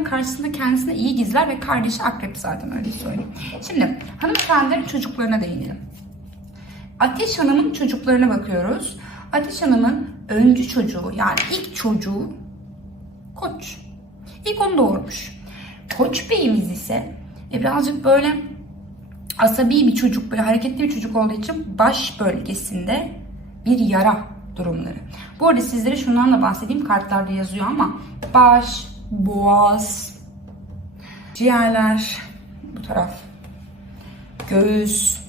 da karşısında kendisine iyi gizler ve kardeşi akrep zaten öyle söyleyeyim. Şimdi hanımefendilerin çocuklarına değinelim. Ateş Hanım'ın çocuklarına bakıyoruz. Ateş Hanım'ın öncü çocuğu yani ilk çocuğu Koç. İlk onu doğurmuş. Koç Bey'imiz ise e, birazcık böyle asabi bir çocuk, böyle hareketli bir çocuk olduğu için baş bölgesinde bir yara durumları. Bu arada sizlere şundan da bahsedeyim. Kartlarda yazıyor ama baş, boğaz, ciğerler, bu taraf, göğüs,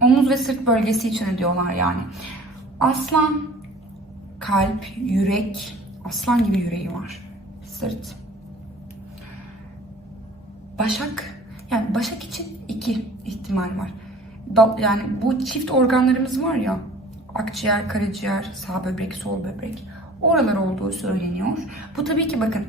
omuz ve sırt bölgesi için diyorlar yani. Aslan, kalp, yürek, aslan gibi yüreği var. Sırt. Başak, yani Başak için iki ihtimal var. Yani bu çift organlarımız var ya, akciğer, karaciğer, sağ böbrek, sol böbrek. Oralar olduğu söyleniyor. Bu tabii ki bakın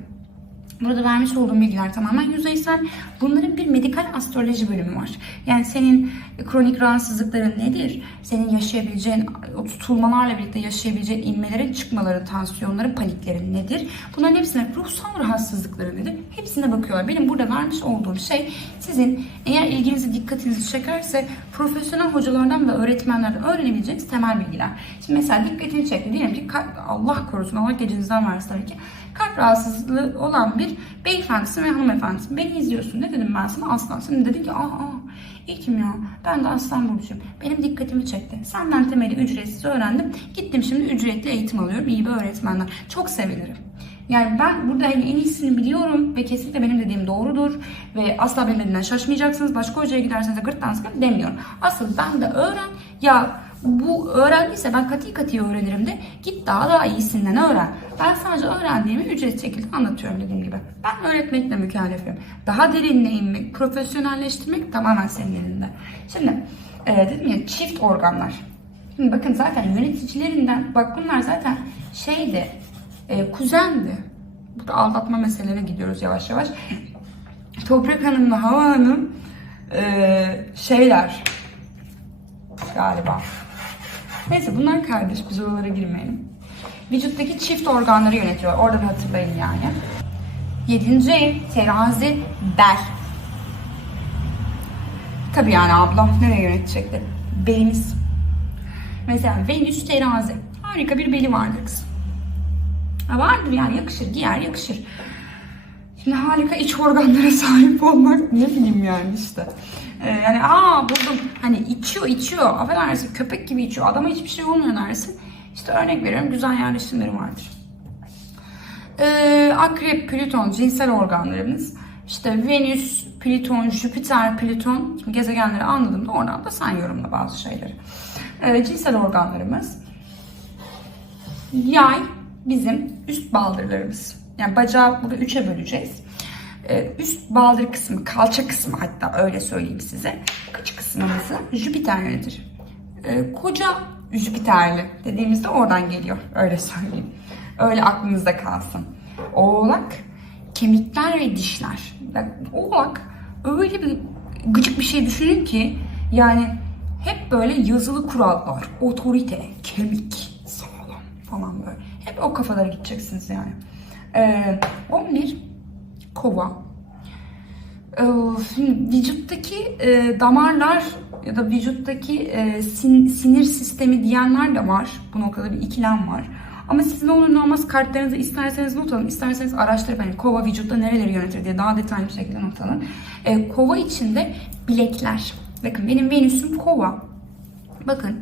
Burada vermiş olduğum bilgiler tamamen yüzeysel. Bunların bir medikal astroloji bölümü var. Yani senin kronik rahatsızlıkların nedir? Senin yaşayabileceğin, o tutulmalarla birlikte yaşayabileceğin inmelerin, çıkmaların, tansiyonların, paniklerin nedir? Bunların hepsine, ruhsal rahatsızlıkları nedir? Hepsine bakıyorlar. Benim burada vermiş olduğum şey sizin eğer ilginizi, dikkatinizi çekerse profesyonel hocalardan ve öğretmenlerden öğrenebileceğiniz temel bilgiler. Şimdi mesela dikkatini çekti. Diyelim ki Allah korusun, Allah gecinizden versin tabii ki. Kalp rahatsızlığı olan bir beyefendisin ve hanımefendisin. Beni izliyorsun. Ne dedim ben sana? Aslan. De dedin ki aa, aa ilkim ya ben de aslan burcuyum. Benim dikkatimi çekti. Senden temeli ücretsiz öğrendim. Gittim şimdi ücretli eğitim alıyorum. İyi bir öğretmenler. Çok sevinirim. Yani ben burada en iyisini biliyorum ve kesinlikle benim dediğim doğrudur ve asla benim dediğimden şaşmayacaksınız. Başka hocaya giderseniz de gırttan sıkın demiyorum. Asıl ben de öğren ya bu öğrendiyse ben katı katı öğrenirim de git daha daha iyisinden öğren. Ben sadece öğrendiğimi ücretsiz şekilde anlatıyorum dediğim gibi. Ben öğretmekle mükellefim. Daha derinine inmek, profesyonelleştirmek tamamen senin elinde. Şimdi e, dedim ya çift organlar. Şimdi bakın zaten yöneticilerinden bak bunlar zaten şeydi e, kuzendi. Burada aldatma meselelerine gidiyoruz yavaş yavaş. Toprak Hanım'la Hava Hanım e, şeyler galiba. Neyse bunlar kardeş biz oralara girmeyelim. Vücuttaki çift organları yönetiyor. Orada bir hatırlayın yani. Yedinci ev terazi bel. Tabii yani ablam nereye yönetecekti? Belimiz. Mesela Venüs terazi. Harika bir beli vardır kızım. Ha, vardır yani yakışır, giyer yakışır. Şimdi harika iç organlara sahip olmak ne bileyim yani işte. Ee, yani aa buldum hani içiyor içiyor affedersin köpek gibi içiyor adama hiçbir şey olmuyor dersin. İşte örnek veriyorum güzel yerleşimleri vardır. Ee, akrep, Plüton cinsel organlarımız. İşte Venüs, Plüton, Jüpiter, Plüton. Şimdi gezegenleri anladım da oradan da sen yorumla bazı şeyleri. Ee, cinsel organlarımız. Yay bizim üst baldırlarımız. Yani bacağı burada üçe böleceğiz. Ee, üst baldır kısmı, kalça kısmı hatta öyle söyleyeyim size. Kıç kısmımızı Jüpiter yönetir. Ee, koca Jüpiterli dediğimizde oradan geliyor. Öyle söyleyeyim. Öyle aklınızda kalsın. Oğlak, kemikler ve dişler. Yani oğlak öyle bir gıcık bir şey düşünün ki yani hep böyle yazılı kurallar, otorite, kemik, sağlam falan böyle. Hep o kafalara gideceksiniz yani. Ee, 11 kova. Ee, şimdi vücuttaki e, damarlar ya da vücuttaki e, sin- sinir sistemi diyenler de var. Bu noktada bir ikilem var. Ama siz ne olur ne olmaz kartlarınızı isterseniz not alın, isterseniz araştırıp hani kova vücutta nereleri yönetir diye daha detaylı bir şekilde not alın. Ee, kova içinde bilekler. Bakın benim Venüs'üm kova. Bakın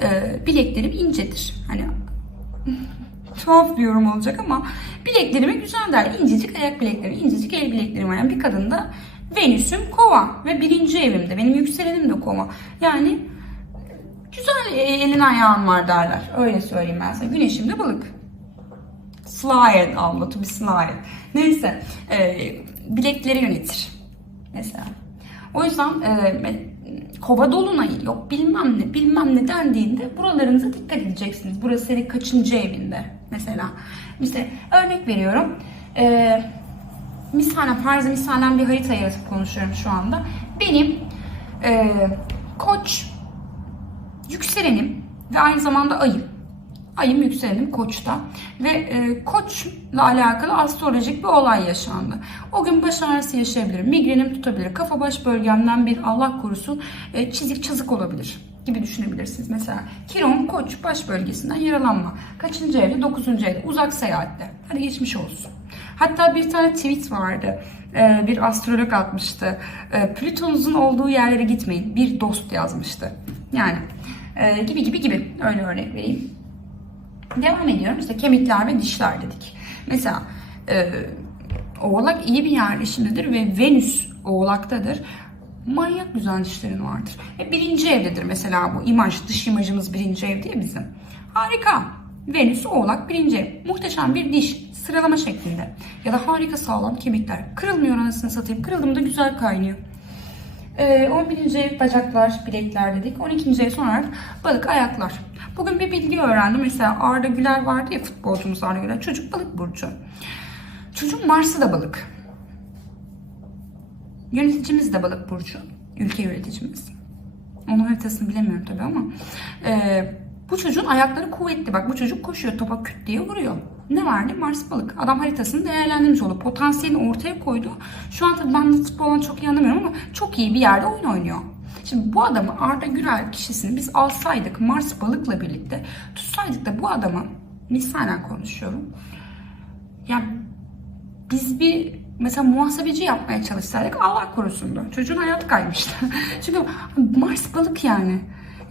e, bileklerim incedir. Hani tuhaf bir yorum olacak ama bileklerime güzel der. İncecik ayak bilekleri, incecik el bileklerim var. Yani bir kadında Venüs'üm kova ve birinci evimde. Benim yükselenim de kova. Yani güzel elin ayağın var derler. Öyle söyleyeyim ben sana. Güneşim de balık. Slide abla, to be slide. Neyse, e, bilekleri yönetir. Mesela. O yüzden e, kova dolunayı yok bilmem ne bilmem ne dendiğinde buralarınıza dikkat edeceksiniz. Burası senin kaçıncı evinde mesela. Mesela örnek veriyorum. E, misalen farz misalen bir harita yaratıp konuşuyorum şu anda. Benim e, koç yükselenim ve aynı zamanda ayım. Ayım yükselenim koçta. Ve e, koçla alakalı astrolojik bir olay yaşandı. O gün baş ağrısı yaşayabilirim, migrenim tutabilir, kafa baş bölgemden bir Allah korusun e, çizik çizik olabilir gibi düşünebilirsiniz. Mesela Kiron koç baş bölgesinden yaralanma. Kaçıncı evde? Dokuzuncu evde. Uzak seyahatte. Hadi geçmiş olsun. Hatta bir tane tweet vardı. Ee, bir astrolog atmıştı. Ee, Plüton'unuzun olduğu yerlere gitmeyin. Bir dost yazmıştı. Yani e, gibi gibi gibi. Öyle örnek vereyim. Devam ediyorum. İşte kemikler ve dişler dedik. Mesela e, Oğlak iyi bir yerleşimdedir ve Venüs Oğlak'tadır. Manyak güzel dişlerin vardır. Ve birinci evdedir mesela bu imaj, dış imajımız birinci ev diye bizim. Harika. Venüs Oğlak birinci ev. Muhteşem bir diş sıralama şeklinde. Ya da harika sağlam kemikler. Kırılmıyor anasını satayım. Kırıldığında güzel kaynıyor. Ee, 11. ev bacaklar, bilekler dedik. 12. ev son balık, ayaklar. Bugün bir bilgi öğrendim. Mesela Arda Güler vardı ya futbolcumuz Arda Güler. Çocuk balık burcu. Çocuk Mars'ı da balık. Yöneticimiz de balık burcu. Ülke yöneticimiz. Onun haritasını bilemiyorum tabii ama. e, bu çocuğun ayakları kuvvetli. Bak bu çocuk koşuyor topa küt diye vuruyor. Ne vardı? Mars balık. Adam haritasını değerlendirmiş oldu. Potansiyelini ortaya koydu. Şu an tabii ben futboldan çok iyi anlamıyorum ama çok iyi bir yerde oyun oynuyor. Şimdi bu adamı Arda Gürel kişisini biz alsaydık Mars balıkla birlikte tutsaydık da bu adamı misalen konuşuyorum. Yani biz bir mesela muhasebeci yapmaya çalışsaydık Allah korusun da çocuğun hayatı kaymıştı. Çünkü Mars balık yani.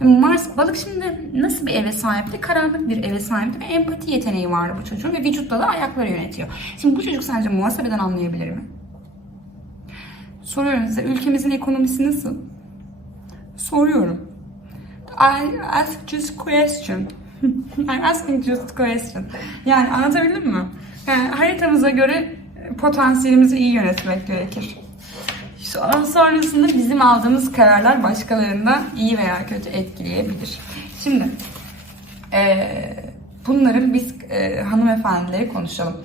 Mars balık şimdi nasıl bir eve sahipti? Karanlık bir eve sahipti ve empati yeteneği vardı bu çocuğun ve vücutla da ayakları yönetiyor. Şimdi bu çocuk sence muhasebeden anlayabilir mi? Soruyorum size ülkemizin ekonomisi nasıl? Soruyorum. I ask just question. I'm asking just question. Yani anlatabildim mi? Yani haritamıza göre potansiyelimizi iyi yönetmek gerekir. Sonrasında bizim aldığımız kararlar başkalarında iyi veya kötü etkileyebilir. Şimdi eee, bunları biz eee, hanımefendileri konuşalım.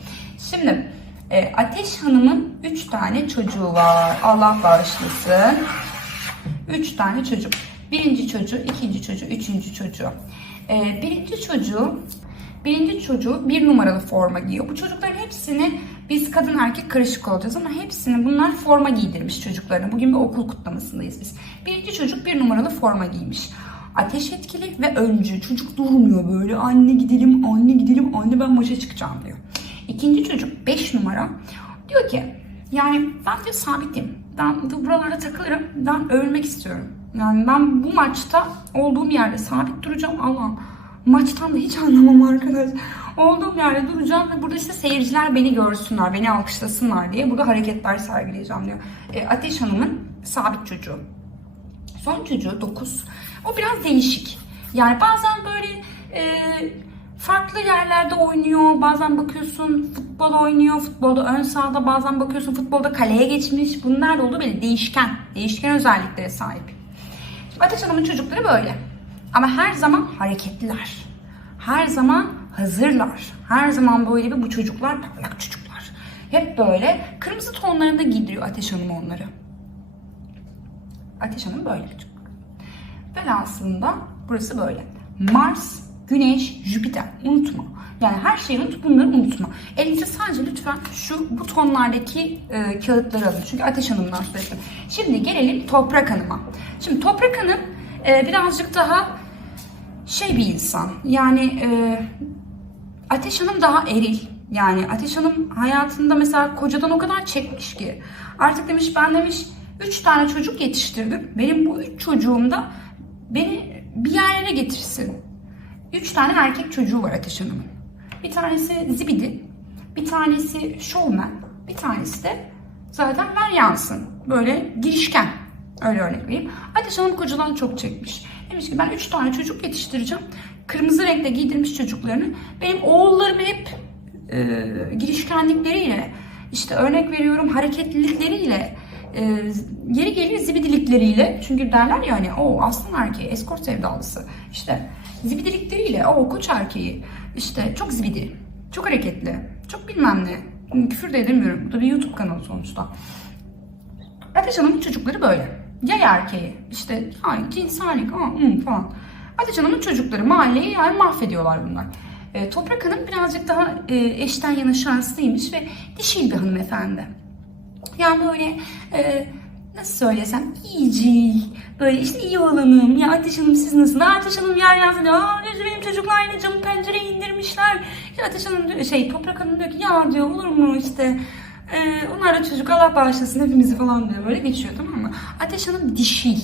Şimdi eee, Ateş Hanım'ın 3 tane çocuğu var. Allah bağışlasın. 3 tane çocuk. Birinci çocuğu, ikinci çocuğu, üçüncü çocuğu. Ee, birinci çocuğu, birinci çocuğu bir numaralı forma giyiyor. Bu çocukların hepsini biz kadın erkek karışık olacağız ama hepsini bunlar forma giydirmiş çocuklarına. Bugün bir okul kutlamasındayız biz. Birinci çocuk bir numaralı forma giymiş. Ateş etkili ve öncü. Çocuk durmuyor böyle. Anne gidelim, anne gidelim, anne ben maça çıkacağım diyor. İkinci çocuk 5 numara. Diyor ki yani ben de sabitim. Ben de buralarda takılırım. Ben övülmek istiyorum. Yani ben bu maçta olduğum yerde sabit duracağım. Allah maçtan da hiç anlamam arkadaş. Olduğum yerde duracağım ve burada işte seyirciler beni görsünler, beni alkışlasınlar diye burada hareketler sergileyeceğim diyor. E, Ateş Hanım'ın sabit çocuğu. Son çocuğu 9. O biraz değişik. Yani bazen böyle e, farklı yerlerde oynuyor. Bazen bakıyorsun futbol oynuyor. Futbolda ön sahada bazen bakıyorsun futbolda kaleye geçmiş. Bunlar da oldu böyle değişken. Değişken özelliklere sahip. Ateş Hanım'ın çocukları böyle. Ama her zaman hareketliler. Her zaman hazırlar. Her zaman böyle bir bu çocuklar parlak çocuklar. Hep böyle kırmızı tonlarında giydiriyor Ateş Hanım onları. Ateş Hanım böyle bir çocuk. Velhasında burası böyle. Mars, Güneş, Jüpiter. Unutma. Yani her şeyi unut, bunları unutma. Elinize sadece lütfen şu bu tonlardaki e, kağıtları alın. Çünkü Ateş Hanım'dan söyledim. Şimdi gelelim Toprak Hanım'a. Şimdi Toprak Hanım e, birazcık daha şey bir insan. Yani e, Ateş Hanım daha eril. Yani Ateş Hanım hayatında mesela kocadan o kadar çekmiş ki. Artık demiş ben demiş 3 tane çocuk yetiştirdim. Benim bu 3 çocuğum da beni bir yerlere getirsin. 3 tane erkek çocuğu var Ateş Hanım'ın. Bir tanesi zibidi, bir tanesi şovmen, bir tanesi de zaten ver yansın. Böyle girişken. Öyle örnek vereyim. Ateş Hanım kocadan çok çekmiş. Demiş ki ben 3 tane çocuk yetiştireceğim. Kırmızı renkte giydirmiş çocuklarını. Benim oğullarım hep e, girişkenlikleriyle, işte örnek veriyorum hareketlilikleriyle, e, yeri gelir zibidilikleriyle. Çünkü derler ya hani o aslan erkeği, eskort sevdalısı. İşte zibidilikleriyle, o koç erkeği. işte çok zibidi, çok hareketli, çok bilmem ne. Küfür de edemiyorum. Bu da bir YouTube kanalı sonuçta. Ateş Hanım'ın çocukları böyle. Yay erkeği. işte yani cinsellik aa, hmm, falan. Ateş Hanım'ın çocukları mahalleyi yani mahvediyorlar bunlar. E, Toprak Hanım birazcık daha e, eşten yana şanslıymış ve dişil bir hanımefendi. Yani böyle e, nasıl söylesem iyici, böyle işte iyi olanım. Ya Ateş Hanım siz nasılsınız? Ateş Hanım yer diyor. Aa benim çocuklar yine camı pencereyi indirmişler. İşte Ateş Hanım diyor, şey Toprak Hanım diyor ki ya diyor olur mu işte e, onlar da çocuk Allah bağışlasın hepimizi falan diyor. Böyle geçiyor tamam mı? Ateş Hanım dişil.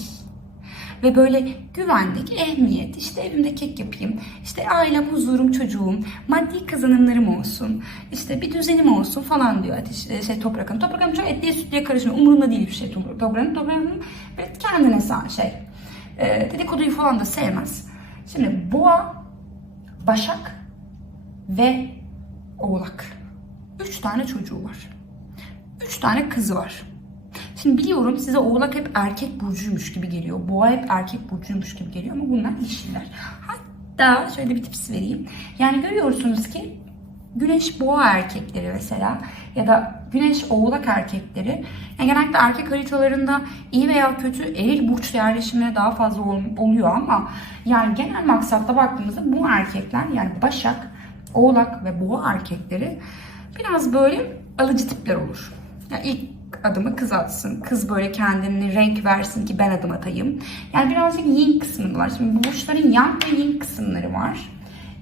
Ve böyle güvenlik, ehemmiyet, işte evimde kek yapayım, işte ailem, huzurum, çocuğum, maddi kazanımlarım olsun, işte bir düzenim olsun falan diyor Ateş, e, şey Toprak Hanım. Toprak Hanım çok etliye sütlüye karışmıyor. Umurunda değil bir şey Toprak Hanım. Toprak Hanım kendine sağ şey. E, dedikoduyu falan da sevmez. Şimdi Boğa, Başak ve Oğlak. Üç tane çocuğu var. Üç tane kızı var. Şimdi biliyorum size oğlak hep erkek burcuymuş gibi geliyor. Boğa hep erkek burcuymuş gibi geliyor ama bunlar dişiler. Hatta şöyle bir tips vereyim. Yani görüyorsunuz ki güneş boğa erkekleri mesela ya da güneş oğlak erkekleri yani genellikle erkek haritalarında iyi veya kötü eril burç yerleşimine daha fazla ol- oluyor ama yani genel maksatta baktığımızda bu erkekler yani başak, oğlak ve boğa erkekleri biraz böyle alıcı tipler olur. Yani ilk adımı kız atsın. Kız böyle kendini renk versin ki ben adım atayım. Yani birazcık yin kısmı var. Şimdi bu burçların yang ve yin kısımları var.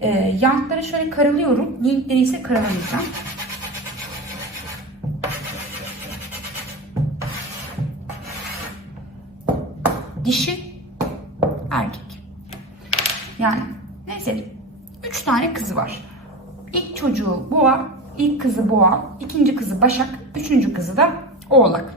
Ee, yangları şöyle karalıyorum. Yingleri ise karalamayacağım. Dişi, erkek. Yani neyse. Üç tane kızı var. İlk çocuğu boğa, ilk kızı boğa, ikinci kızı başak, üçüncü kızı da oğlak.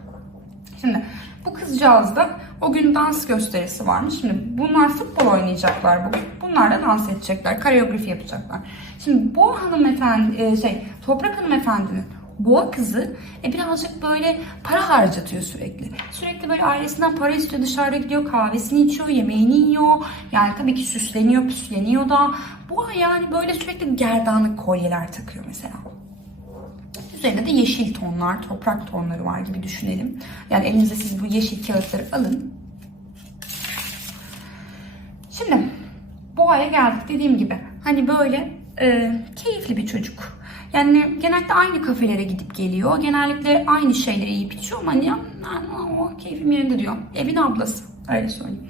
Şimdi bu kızcağız da o gün dans gösterisi varmış. Şimdi bunlar futbol oynayacaklar bugün. Bunlar da dans edecekler, koreografi yapacaklar. Şimdi boğa hanımefendi, e, şey Toprak hanımefendinin boğa kızı e, birazcık böyle para harcatıyor sürekli. Sürekli böyle ailesinden para istiyor, dışarıda gidiyor, kahvesini içiyor, yemeğini yiyor. Yani tabii ki süsleniyor, püsleniyor da. Boğa yani böyle sürekli gerdanlık kolyeler takıyor mesela. Üzerinde de yeşil tonlar, toprak tonları var gibi düşünelim. Yani elinize siz bu yeşil kağıtları alın. Şimdi boğaya geldik dediğim gibi. Hani böyle e, keyifli bir çocuk. Yani genellikle aynı kafelere gidip geliyor. Genellikle aynı şeyleri yiyip içiyor ama ya, o keyfim yerinde diyor. Evin ablası. Öyle söyleyeyim.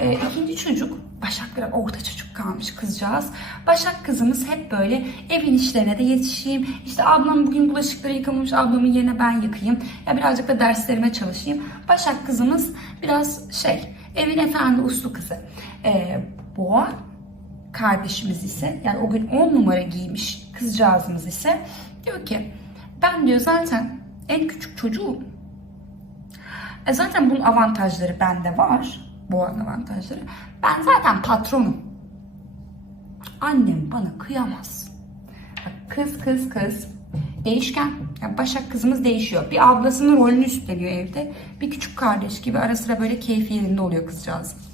E, ikinci çocuk Başak biraz orta çocuk kalmış kızcağız. Başak kızımız hep böyle evin işlerine de yetişeyim. İşte ablam bugün bulaşıkları yıkamamış ablamın yerine ben yıkayayım. Ya birazcık da derslerime çalışayım. Başak kızımız biraz şey evin efendi uslu kızı. Ee, Boğa kardeşimiz ise yani o gün 10 numara giymiş kızcağızımız ise diyor ki ben diyor zaten en küçük çocuğum. E zaten bunun avantajları bende var. Boğanın avantajları. Ben zaten patronum. Annem bana kıyamaz. Kız kız kız. Değişken. Yani Başak kızımız değişiyor. Bir ablasının rolünü üstleniyor evde. Bir küçük kardeş gibi ara sıra böyle keyfi yerinde oluyor kızcağız.